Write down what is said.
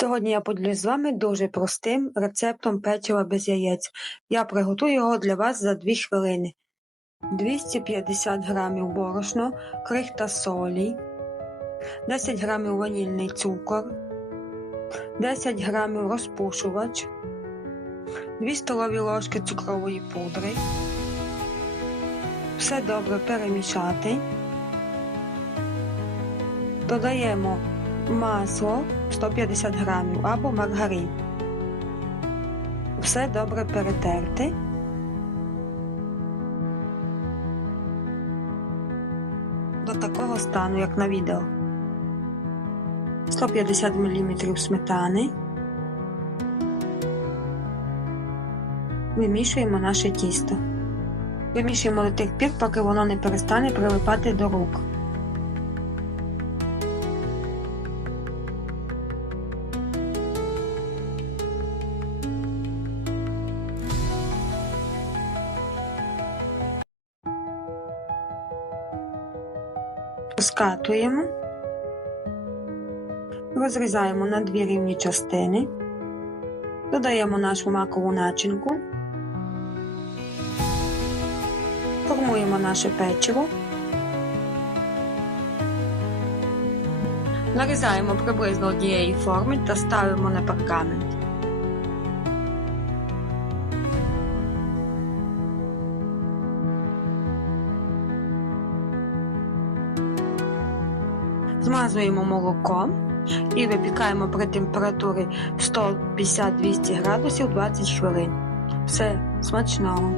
Сьогодні я поділюсь з вами дуже простим рецептом печива без яєць. Я приготую його для вас за 2 хвилини. 250 г борошно, крихта солі, 10 г ванільний цукор, 10 г розпушувач, 2 столові ложки цукрової пудри. Все добре перемішати. Додаємо масло 150 грамів або маргарин. Все добре перетерти. До такого стану, як на відео. 150 мл сметани. Вимішуємо наше тісто. Вимішуємо до тих пір, поки воно не перестане прилипати до рук. Скатуємо, розрізаємо на дві рівні частини, додаємо нашу макову начинку, формуємо наше печиво, нарізаємо приблизно однієї форми та ставимо на пергамент. Змазуємо молоком і випікаємо при температурі 150-200 градусів 20 хвилин. Все смачного!